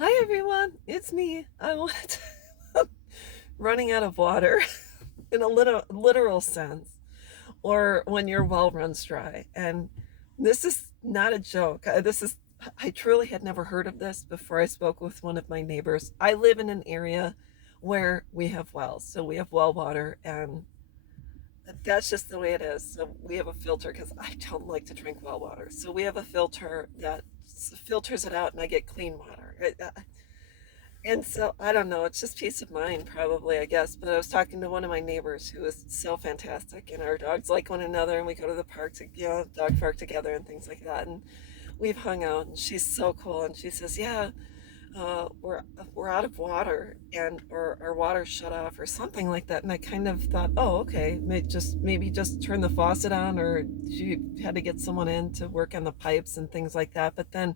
Hi everyone, it's me. I want running out of water in a literal sense, or when your well runs dry. And this is not a joke. I truly had never heard of this before I spoke with one of my neighbors. I live in an area where we have wells, so we have well water, and that's just the way it is. So we have a filter because I don't like to drink well water. So we have a filter that filters it out, and I get clean water. And so I don't know, it's just peace of mind, probably, I guess. But I was talking to one of my neighbors who is so fantastic, and our dogs like one another, and we go to the park to, dog park together and things like that. And we've hung out, and she's so cool. And she says, "Yeah, we're out of water, and or our water shut off or something like that." And I kind of thought, oh, okay, maybe just turn the faucet on, or she had to get someone in to work on the pipes and things like that. But then,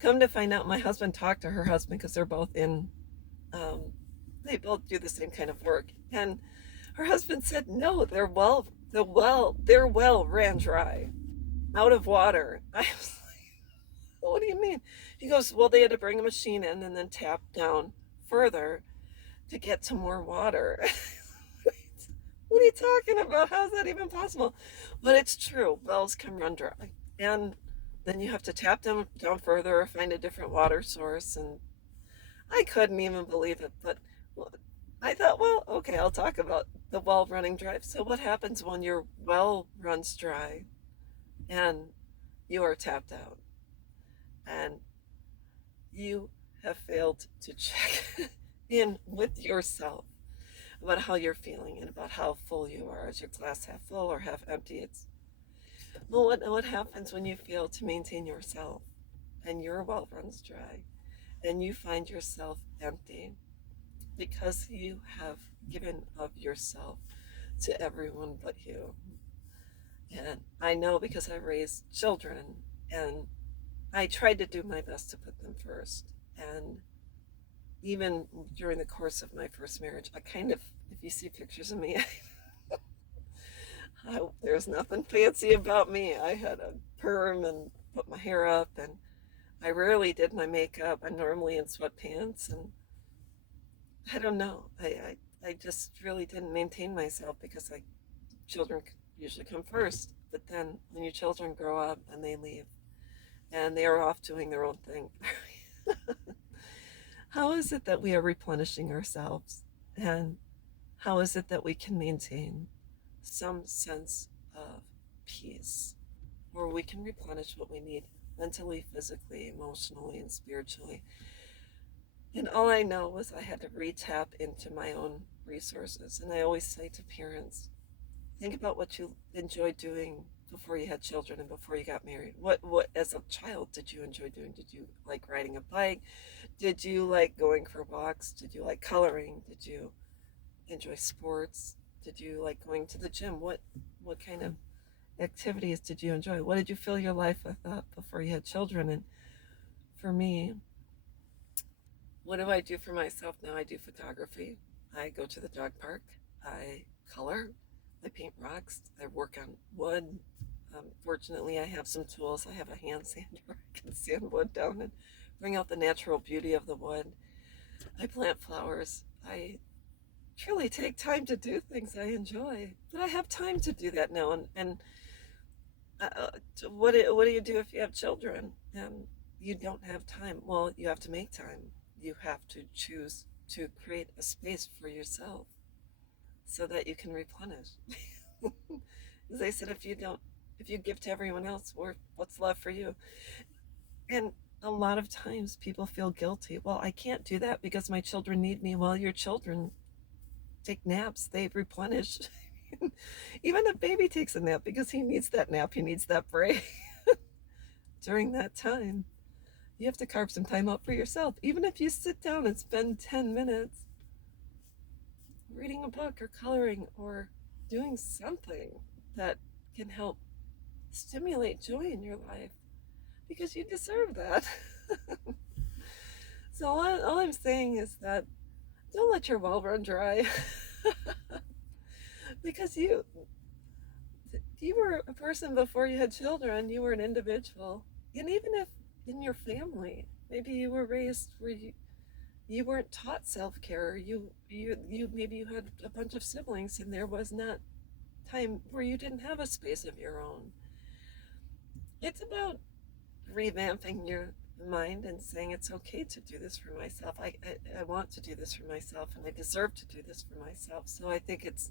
come to find out, my husband talked to her husband because they're both in um, they both do the same kind of work. And her husband said, no, their well ran dry, out of water. I was like, what do you mean? He goes, well, they had to bring a machine in and then tap down further to get to more water. What are you talking about? How is that even possible? But it's true. Wells can run dry. And then you have to tap them down further or find a different water source. And I couldn't even believe it. But I thought, well, okay, I'll talk about the well running dry. So, what happens when your well runs dry and you are tapped out and you have failed to check in with yourself about how you're feeling and about how full you are? Is your glass half full or half empty? It's well, what happens when you fail to maintain yourself and your well runs dry and you find yourself empty because you have given of yourself to everyone but you? And I know because I raised children and I tried to do my best to put them first. And even during the course of my first marriage, I kind of, if you see pictures of me, there's nothing fancy about me. I had a perm and put my hair up, and I rarely did my makeup. I'm normally in sweatpants, and I don't know. I just really didn't maintain myself because children usually come first. But then when your children grow up and they leave, and they are off doing their own thing. How is it that we are replenishing ourselves? And how is it that we can maintain some sense of peace where we can replenish what we need mentally, physically, emotionally, and spiritually? And all I know was I had to re-tap into my own resources. And I always say to parents, think about what you enjoyed doing before you had children and before you got married. What as a child did you enjoy doing? Did you like riding a bike? Did you like going for walks? Did you like coloring? Did you enjoy sports? Did you like going to the gym? What kind of activities did you enjoy? What did you fill your life with before you had children? And for me, what do I do for myself now? I do photography. I go to the dog park. I color. I paint rocks. I work on wood. Fortunately, I have some tools. I have a hand sander. I can sand wood down and bring out the natural beauty of the wood. I plant flowers. I truly take time to do things I enjoy. But I have time to do that now. What do you do if you have children and you don't have time? Well, you have to make time. You have to choose to create a space for yourself so that you can replenish. As I said, if you give to everyone else, what's left for you? And a lot of times people feel guilty. Well, I can't do that because my children need me. Well, your children take naps, they replenish. Even a baby takes a nap because he needs that nap, he needs that break. During that time, you have to carve some time out for yourself. Even if you sit down and spend 10 minutes reading a book or coloring or doing something that can help stimulate joy in your life because you deserve that. So, all I'm saying is that don't let your well run dry because you were a person before you had children, you were an individual. And even if in your family, Maybe you were raised where you weren't taught self-care. You maybe you had a bunch of siblings and there was not time where you didn't have a space of your own. It's about revamping your mind and saying it's okay to do this for myself. I want to do this for myself and I deserve to do this for myself. So I think it's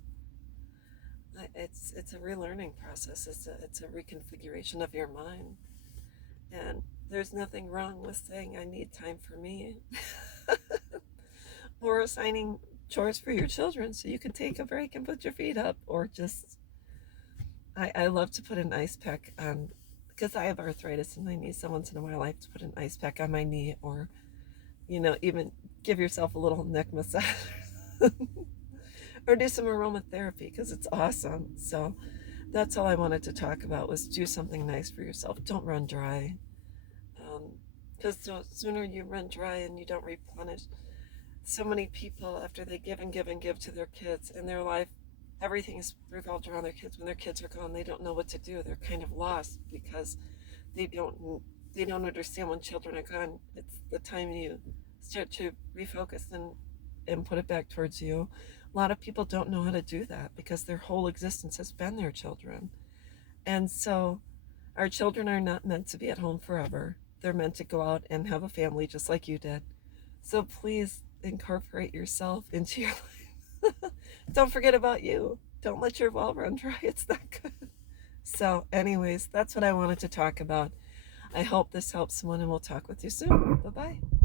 a relearning process. It's a reconfiguration of your mind. And there's nothing wrong with saying I need time for me or assigning chores for your children so you can take a break and put your feet up, or just I love to put an ice pack on because I have arthritis in my knee. So once in a while I like to put an ice pack on my knee, or even give yourself a little neck massage or do some aromatherapy because it's awesome. So that's all I wanted to talk about, was do something nice for yourself. Don't run dry, because the sooner you run dry and you don't replenish. So many people, after they give and give and give to their kids in their life, everything is revolved around their kids. When their kids are gone, they don't know what to do. They're kind of lost because they don't understand when children are gone. It's the time you start to refocus and put it back towards you. A lot of people don't know how to do that because their whole existence has been their children. And so our children are not meant to be at home forever. They're meant to go out and have a family just like you did. So please incorporate yourself into your life. Don't forget about you. Don't let your well run dry. It's not good. So anyways, that's what I wanted to talk about. I hope this helps someone, and we'll talk with you soon. Bye-bye.